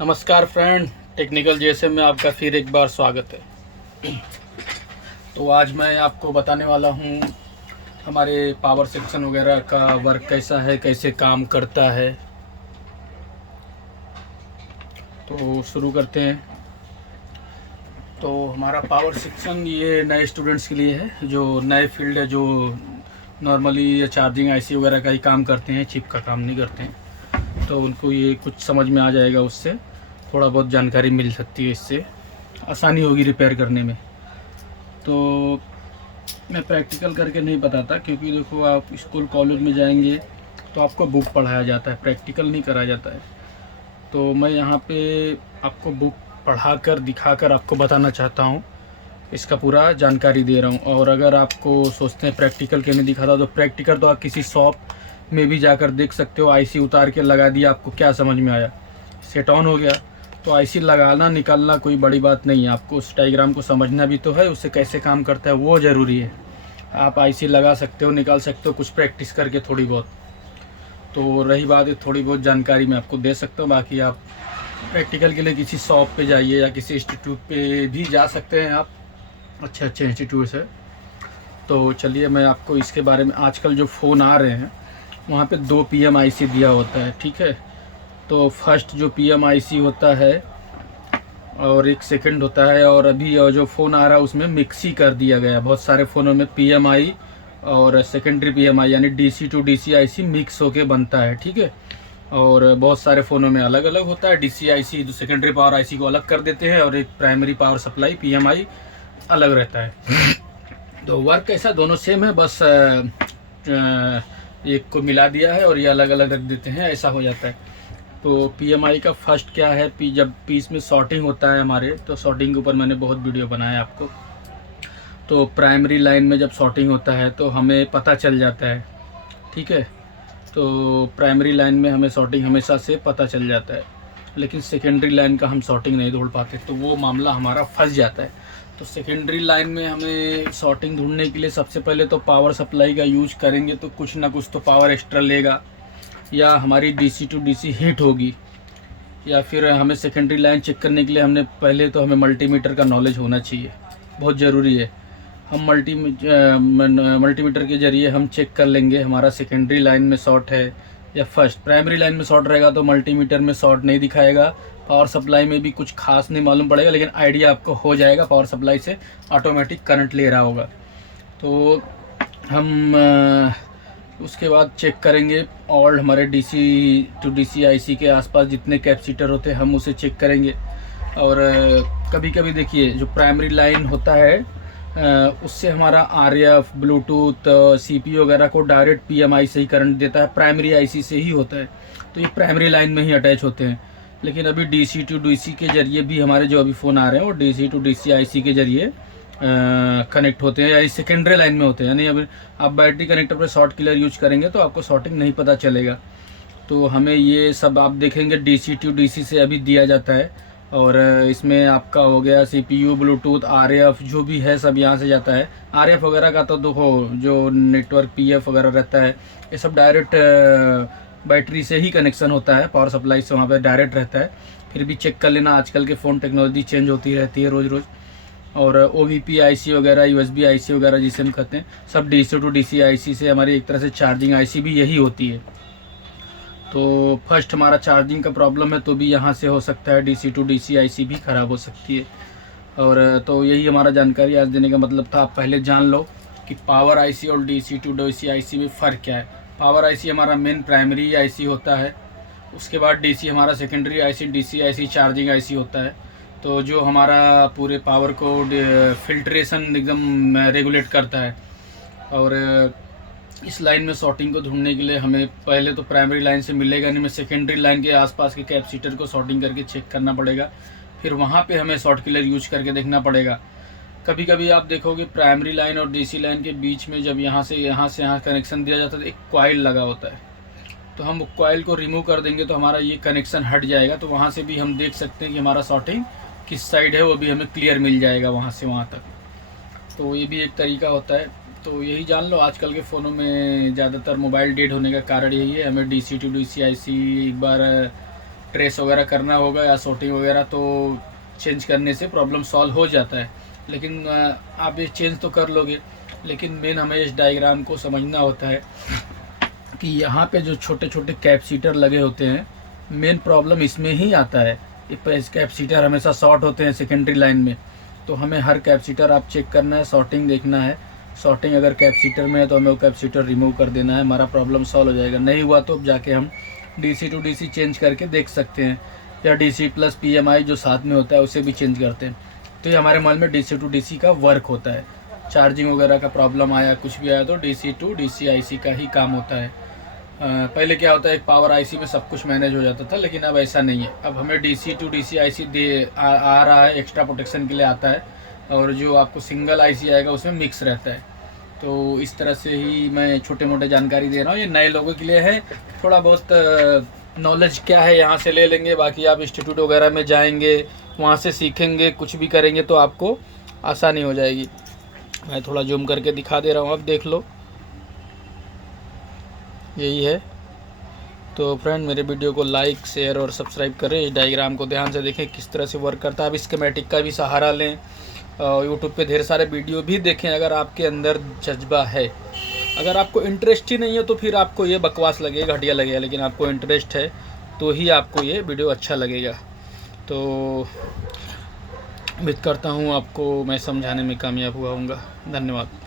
नमस्कार friend, technical JSM में आपका फिर एक बार स्वागत है। तो आज मैं आपको बताने वाला हूँ हमारे पावर सेक्शन वगैरह का वर्क कैसा है, कैसे काम करता है। तो शुरू करते हैं। तो हमारा पावर सेक्शन ये नए स्टूडेंट्स के लिए है, जो नए फील्ड है, जो नॉर्मली चार्जिंग आईसी वगैरह का ही काम करते हैं, चिप का काम नहीं करते हैं। तो उनको ये कुछ समझ में आ जाएगा, उससे थोड़ा बहुत जानकारी मिल सकती है, इससे आसानी होगी रिपेयर करने में। तो मैं प्रैक्टिकल करके नहीं बताता, क्योंकि देखो आप स्कूल कॉलेज में जाएंगे तो आपको बुक पढ़ाया जाता है, प्रैक्टिकल नहीं कराया जाता है। तो मैं यहाँ पे आपको बुक पढ़ाकर दिखाकर आपको बताना चाहता हूँ, इसका पूरा जानकारी दे रहा हूँ। और अगर आपको सोचते हैं प्रैक्टिकल के नहीं दिखाता, तो प्रैक्टिकल तो आप किसी शॉप में भी जाकर देख सकते हो। आईसी उतार के लगा दिया, आपको क्या समझ में आया, सेट ऑन हो गया। तो आईसी लगाना निकालना कोई बड़ी बात नहीं है, आपको उस डायग्राम को समझना भी तो है, उससे कैसे काम करता है वो ज़रूरी है। आप आईसी लगा सकते हो, निकाल सकते हो कुछ प्रैक्टिस करके थोड़ी बहुत। तो रही बात है, थोड़ी बहुत जानकारी मैं आपको दे सकता हूँ। बाकी आप प्रैक्टिकल के लिए किसी शॉप पे जाइए या किसी इंस्टीट्यूट पे भी जा सकते हैं आप, अच्छे अच्छे इंस्टीट्यूट है। तो चलिए मैं आपको इसके बारे में, आजकल जो फ़ोन आ रहे हैं वहाँ पे 2 PMIC दिया होता है, ठीक है। तो फर्स्ट जो PMIC होता है और एक सेकंड होता है, और अभी जो फ़ोन आ रहा है उसमें मिक्सी कर दिया गया। बहुत सारे फ़ोनों में PMI और सेकेंडरी PMI यानी DC to DC IC mix होके बनता है, ठीक है। और बहुत सारे फ़ोनों में अलग अलग होता है। DC IC जो सेकेंडरी पावर IC को अलग कर देते हैं, और एक प्राइमरी पावर सप्लाई PMI अलग रहता है। तो वर्क ऐसा दोनों सेम है, बस एक को मिला दिया है और ये अलग अलग रख देते हैं, ऐसा हो जाता है। तो PMI का फर्स्ट क्या है, जब पीस में शॉर्टिंग होता है हमारे, तो शॉर्टिंग के ऊपर मैंने बहुत वीडियो बनाया आपको। तो प्राइमरी लाइन में जब शॉर्टिंग होता है तो हमें पता चल जाता है, ठीक है। तो प्राइमरी लाइन में हमें शॉर्टिंग हमेशा से पता चल जाता है, लेकिन सेकेंडरी लाइन का हम शॉर्टिंग नहीं ढूंढ पाते, तो वो मामला हमारा फंस जाता है। तो सेकेंडरी लाइन में हमें शॉर्टिंग ढूंढने के लिए सबसे पहले तो पावर सप्लाई का यूज करेंगे, तो कुछ ना कुछ तो पावर एक्स्ट्रा लेगा, या हमारी DC टू DC हीट होगी, या फिर हमें सेकेंडरी लाइन चेक करने के लिए हमें मल्टीमीटर का नॉलेज होना चाहिए, बहुत ज़रूरी है। हम मल्टीमीटर के ज़रिए हम चेक कर लेंगे हमारा सेकेंडरी लाइन में शॉर्ट है या फर्स्ट। प्राइमरी लाइन में शॉर्ट रहेगा तो मल्टीमीटर में शॉर्ट नहीं दिखाएगा, पावर सप्लाई में भी कुछ खास नहीं मालूम पड़ेगा, लेकिन आइडिया आपको हो जाएगा पावर सप्लाई से ऑटोमेटिक करंट ले रहा होगा। तो हम उसके बाद चेक करेंगे ऑल हमारे DC टू DC IC के आसपास जितने कैपेसिटर होते हैं हम उसे चेक करेंगे। और कभी कभी देखिए जो प्राइमरी लाइन होता है उससे हमारा RF ब्लूटूथ CPU वगैरह को डायरेक्ट PMI से ही करंट देता है, प्राइमरी IC से ही होता है, तो ये प्राइमरी लाइन में ही अटैच होते हैं। लेकिन अभी DC टू DC के ज़रिए भी हमारे जो अभी फ़ोन आ रहे हैं वो DC टू DC IC के ज़रिए कनेक्ट होते हैं, या सेकेंडरी लाइन में होते हैं। यानी अभी आप बैटरी कनेक्टर पर शॉर्ट किलर यूज करेंगे तो आपको शॉर्टिंग नहीं पता चलेगा। तो हमें ये सब आप देखेंगे DC टू DC से अभी दिया जाता है, और इसमें आपका हो गया CPU ब्लूटूथ RF जो भी है सब यहाँ से जाता है। RF वगैरह का तो देखो जो नेटवर्क PF वगैरह रहता है ये सब डायरेक्ट बैटरी से ही कनेक्शन होता है, पावर सप्लाई से वहाँ पे डायरेक्ट रहता है। फिर भी चेक कर लेना, आजकल के फ़ोन टेक्नोलॉजी चेंज होती रहती है रोज़ रोज़। और OVP IC वगैरह, USB IC वगैरह जिसे हम कहते हैं, सब DC टू DC IC से हमारी एक तरह से चार्जिंग IC भी यही होती है। तो फर्स्ट हमारा चार्जिंग का प्रॉब्लम है तो भी यहाँ से हो सकता है, DC टू DC IC भी ख़राब हो सकती है। और तो यही हमारा जानकारी आज देने का मतलब था। आप पहले जान लो कि पावर IC और DC टू DC IC में फ़र्क क्या है। पावर IC हमारा मेन प्राइमरी IC होता है, उसके बाद DC हमारा secondary IC, DC IC charging IC होता है। तो जो हमारा पूरे पावर को फिल्ट्रेशन एकदम रेगुलेट करता है। और इस लाइन में शॉर्टिंग को ढूंढने के लिए हमें पहले तो प्राइमरी लाइन से मिलेगा नहीं, हमें सेकेंडरी लाइन के आसपास के कैपेसिटर को शॉर्टिंग करके चेक करना पड़ेगा, फिर वहाँ पे हमें शॉर्ट किलर यूज करके देखना पड़ेगा। कभी कभी आप देखोगे प्राइमरी लाइन और DC लाइन के बीच में जब यहाँ से यहाँ कनेक्शन दिया जाता है तो एक कॉइल लगा होता है, तो हम कॉइल को रिमूव कर देंगे तो हमारा ये कनेक्शन हट जाएगा। तो वहाँ से भी हम देख सकते हैं कि हमारा शॉर्टिंग किस साइड है, वो भी हमें क्लियर मिल जाएगा वहाँ से वहाँ तक। तो ये भी एक तरीका होता है। तो यही जान लो, आजकल के फ़ोनों में ज़्यादातर मोबाइल डेड होने का कारण यही है, हमें DC टू DC IC एक बार ट्रेस वगैरह करना होगा या सॉर्टिंग वगैरह, तो चेंज करने से प्रॉब्लम सॉल्व हो जाता है। लेकिन आप ये चेंज तो कर लोगे, लेकिन मेन हमें इस डायग्राम को समझना होता है कि यहाँ पे जो छोटे छोटे कैपेसिटर लगे होते हैं, मेन प्रॉब्लम इसमें ही आता है। इस कैपेसिटर हमेशा शॉर्ट होते हैं सेकेंडरी लाइन में, तो हमें हर कैपेसिटर आप चेक करना है, शॉर्टिंग देखना है। शॉर्टिंग अगर कैपेसिटर में है तो हमें वो कैपेसिटर रिमूव कर देना है, हमारा प्रॉब्लम सॉल्व हो जाएगा। नहीं हुआ तो अब जाके हम DC टू DC चेंज करके देख सकते हैं, या DC प्लस PMI जो साथ में होता है उसे भी चेंज करते हैं। तो ये हमारे मोबाइल में DC टू DC का वर्क होता है। चार्जिंग वगैरह का प्रॉब्लम आया, कुछ भी आया, तो DC टू DC IC का ही काम होता है। पहले क्या होता है, एक पावर IC में सब कुछ मैनेज हो जाता था, लेकिन अब ऐसा नहीं है। अब हमें DC टू DC IC आ रहा है, एक्स्ट्रा प्रोटेक्शन के लिए आता है, और जो आपको सिंगल IC आएगा उसमें मिक्स रहता है। तो इस तरह से ही मैं छोटे मोटे जानकारी दे रहा हूँ, ये नए लोगों के लिए है। थोड़ा बहुत नॉलेज क्या है यहाँ से ले लेंगे, बाकी आप इंस्टीट्यूट वगैरह में जाएंगे, वहाँ से सीखेंगे, कुछ भी करेंगे तो आपको आसानी हो जाएगी। मैं थोड़ा जूम करके दिखा दे रहा हूँ, अब देख लो, यही है। तो फ्रेंड, मेरे वीडियो को लाइक, शेयर और सब्सक्राइब करें। इस डायग्राम को ध्यान से देखें किस तरह से वर्क करता है। आप स्कीमेटिक का भी सहारा लें, यूट्यूब पे ढेर सारे वीडियो भी देखें अगर आपके अंदर जज्बा है। अगर आपको इंटरेस्ट ही नहीं है तो फिर आपको ये बकवास लगेगा, घटिया लगेगा, लेकिन आपको इंटरेस्ट है तो ही आपको ये वीडियो अच्छा लगेगा। तो उम्मीद करता हूँ आपको मैं समझाने में कामयाब हुआ हूँगा। धन्यवाद।